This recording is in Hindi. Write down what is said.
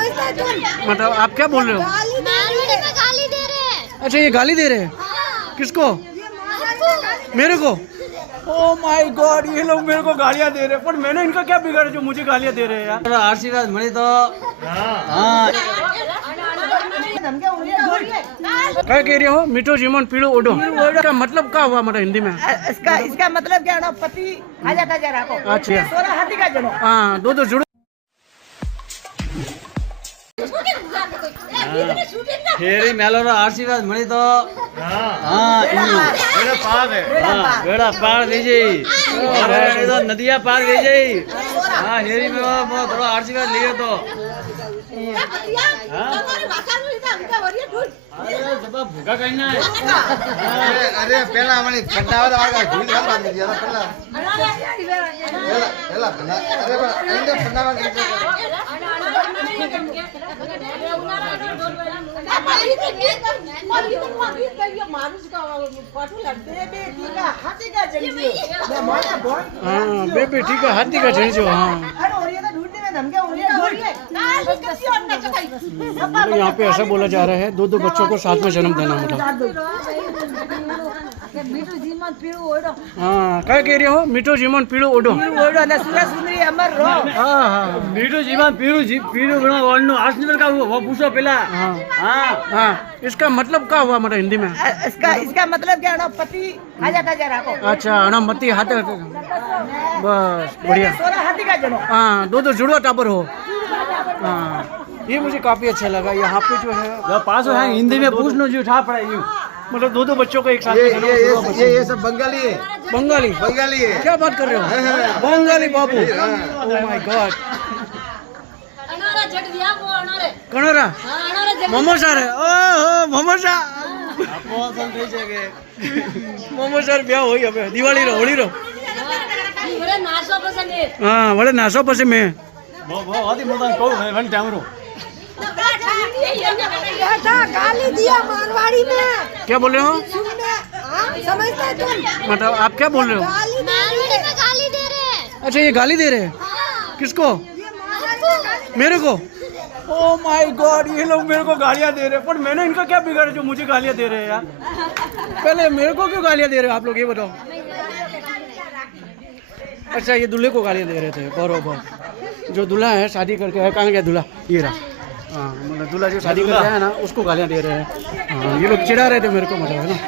समझते हैं तुम? मतलब आप क्या बोल रहे हो? गाली दे रहे हैं। अच्छा ये गाली दे रहे हैं? हाँ। किसको? मेरे को? ओ माय गॉड, ये लोग मेरे को गालियां दे रहे हैं, पर मैंने इनका क्या बिगाड़ा जो मुझे गालियां दे रहे हैं यार। आशीर्वाद मिले तो हाँ क्या कह रहे हो? मीठो जीवन पीड़ो ओडो का मतलब क्या हुआ मतलब हिंदी में? इसका मतलब क्या है? पति आ जाता जरा को। अच्छा सोरा हाथी का जनो। हाँ दो जुड़ो। फेरी मेलो आशीर्वाद मिले तो हाँ बेड़ा पार दीजिए और नदिया पार दीजिए। हाँ हेरी में थोड़ा आशीर्वाद लिए तो भूखा करना है। अरे पहला हमारी फटावट आगा घुस घाल बांध दिया था पहला अरे फटावट हाँ बेबी ठीक है हाथी का झेंझो। हाँ मतलब यहाँ पे ऐसा बोला जा रहा है दो बच्चों को साथ में जन्म देना मतलब। हाँ क्या कह रहे हो? मीठो जीवन पीड़ो ओडो हाँ हाँ मीठो जीवन पीड़ो आसनिवल का वो पूछो पहला। हाँ हाँ हाँ इसका मतलब क्या हुआ मतलब हिंदी में? इसका मतलब क्या है? पति आ जाता जरा को। अच्छा अनामती हाथ बस बढ़िया। सोरा हाथी का जनो। हाँ दो जुड़वा टापर हो। हाँ ये मुझे काफी अच्छा लगा। यहाँ पे जो है पास है हिंदी में पूछ लो जो उठा पड़ा यूँ मतलब दो बच्चों को एक साथ ये सब बंगाली है। बंगाली है। क्या बात कर रहे हो? बंगाली बाबू ओह माय गॉड। कनोरा मोमो सर ओहो मोमो सर मोमो सर ब्याह होई હવે દિવાળી રો હોળી રો हाँ बड़े नासो पसे में गाली दिया मारवाड़ी में। क्या बोल रहे हो? समझते हैं तुम? मतलब आप क्या बोल रहे हो? गाली दे रहे हैं। अच्छा ये गाली दे रहे हैं? हाँ। किसको? मेरे को? ओ माय गॉड, ये लोग मेरे को गालियां दे रहे हैं, पर मैंने इनका क्या बिगाड़ा जो मुझे गालियां दे रहे हैं यार। पहले मेरे को क्यों गालियां दे रहे हो आप लोग ये बताओ। अच्छा ये दूल्हे को गालियां दे रहे थे बरोबर। जो दूल्हा है शादी करके है, कहाँ गया दूल्हा? ये रहा। हाँ मतलब दूल्हा जो शादी करके है ना उसको गालियां दे रहे हैं। हाँ ये लोग चिढ़ा रहे थे मेरे को मतलब है ना।